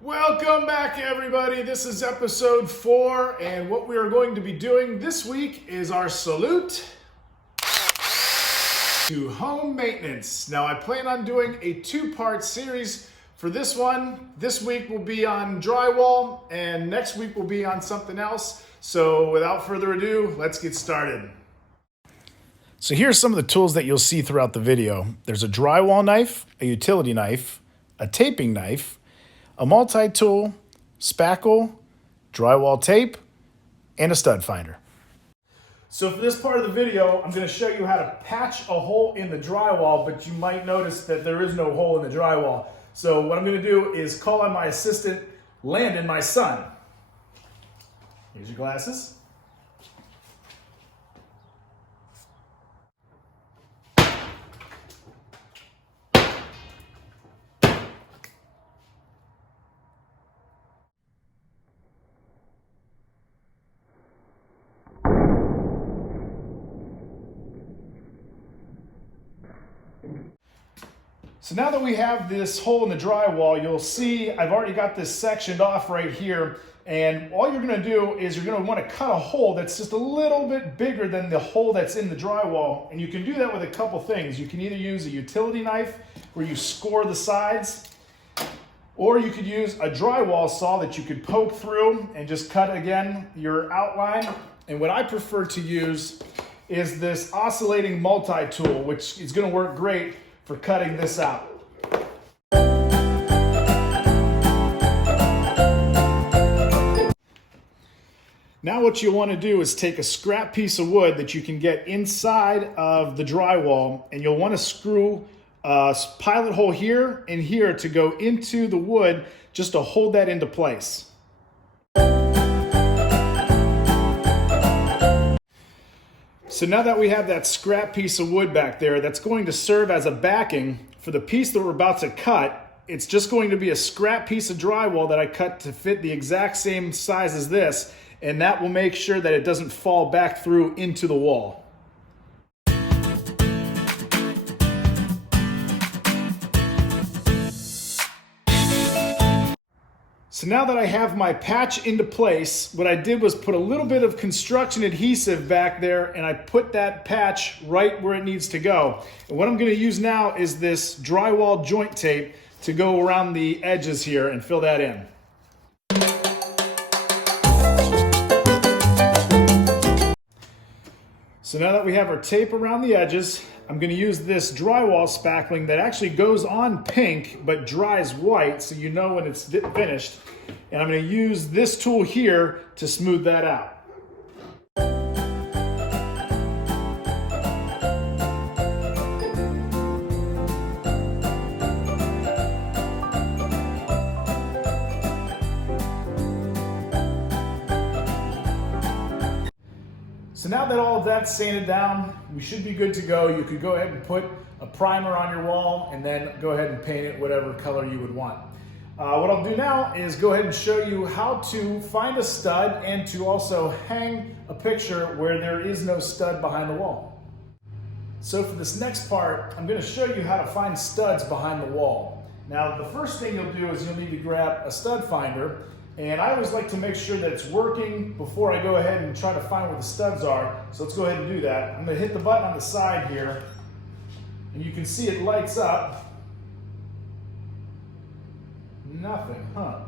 Welcome back, everybody. This is episode 4, and what we are going to be doing this week is our salute to home maintenance. Now, I plan on doing a 2-part series for this one. This week will be on drywall, and next week will be on something else. So without further ado, let's get started. So here's some of the tools that you'll see throughout the video. There's a drywall knife, a utility knife, a taping knife, a multi-tool, spackle, drywall tape, and a stud finder. So for this part of the video, I'm going to show you how to patch a hole in the drywall, but you might notice that there is no hole in the drywall. So what I'm going to do is call on my assistant, Landon, my son. Here's your glasses. So now that we have this hole in the drywall, you'll see I've already got this sectioned off right here. And all you're going to do is you're going to want to cut a hole that's just a little bit bigger than the hole that's in the drywall. And you can do that with a couple things. You can either use a utility knife where you score the sides, or you could use a drywall saw that you could poke through and just cut again your outline. And what I prefer to use is this oscillating multi-tool, which is going to work great for cutting this out. Now what you want to do is take a scrap piece of wood that you can get inside of the drywall, and you'll want to screw a pilot hole here and here to go into the wood just to hold that into place. So now that we have that scrap piece of wood back there, that's going to serve as a backing for the piece that we're about to cut. It's just going to be a scrap piece of drywall that I cut to fit the exact same size as this, and that will make sure that it doesn't fall back through into the wall. So now that I have my patch into place, what I did was put a little bit of construction adhesive back there, and I put that patch right where it needs to go. And what I'm going to use now is this drywall joint tape to go around the edges here and fill that in. So now that we have our tape around the edges, I'm going to use this drywall spackling that actually goes on pink but dries white, so you know when it's finished. And I'm going to use this tool here to smooth that out. So now that all of that's sanded down, we should be good to go. You could go ahead and put a primer on your wall and then go ahead and paint it whatever color you would want. What I'll do now is go ahead and show you how to find a stud and to also hang a picture where there is no stud behind the wall. So for this next part, I'm going to show you how to find studs behind the wall. Now the first thing you'll do is you'll need to grab a stud finder. And I always like to make sure that it's working before I go ahead and try to find where the studs are. So let's go ahead and do that. I'm going to hit the button on the side here, and you can see it lights up. Nothing, huh?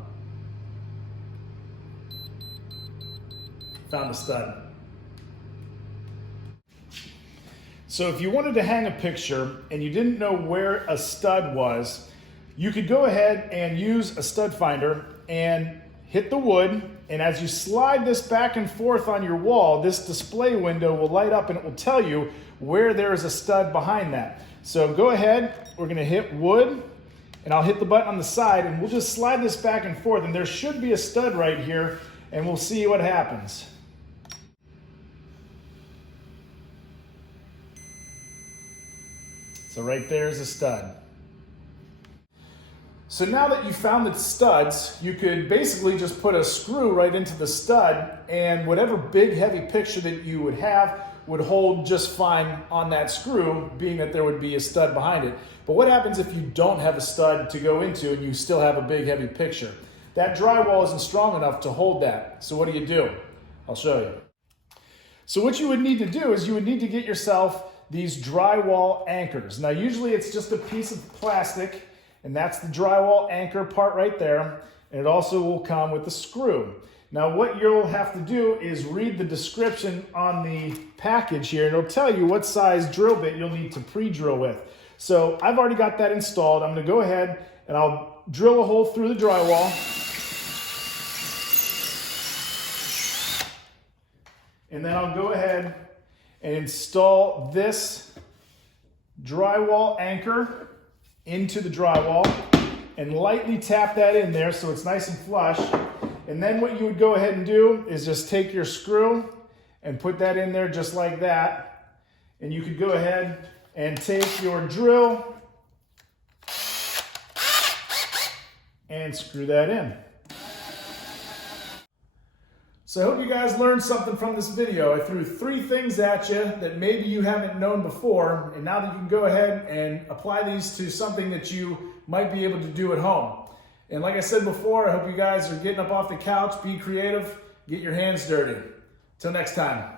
Found a stud. So if you wanted to hang a picture and you didn't know where a stud was, you could go ahead and use a stud finder and hit the wood, and as you slide this back and forth on your wall, this display window will light up and it will tell you where there is a stud behind that. So go ahead, we're going to hit wood, and I'll hit the button on the side, and we'll just slide this back and forth, and there should be a stud right here, and we'll see what happens. So right there is a stud. So now that you found the studs, you could basically just put a screw right into the stud, and whatever big heavy picture that you would have would hold just fine on that screw, being that there would be a stud behind it. But what happens if you don't have a stud to go into and you still have a big heavy picture? that drywall isn't strong enough to hold that. So what do? I'll show you. So what you would need to do is you would need to get yourself these drywall anchors. Now usually it's just a piece of plastic, and that's the drywall anchor part right there. And it also will come with a screw. Now what you'll have to do is read the description on the package here, and it'll tell you what size drill bit you'll need to pre-drill with. So I've already got that installed. I'm gonna go ahead and I'll drill a hole through the drywall. And then I'll go ahead and install this drywall anchor into the drywall and lightly tap that in there so it's nice and flush. And then what you would go ahead and do is just take your screw and put that in there just like that. And you could go ahead and take your drill and screw that in. So I hope you guys learned something from this video. I threw 3 things at you that maybe you haven't known before, and now that you can go ahead and apply these to something that you might be able to do at home. And like I said before, I hope you guys are getting up off the couch, be creative, get your hands dirty. Till next time.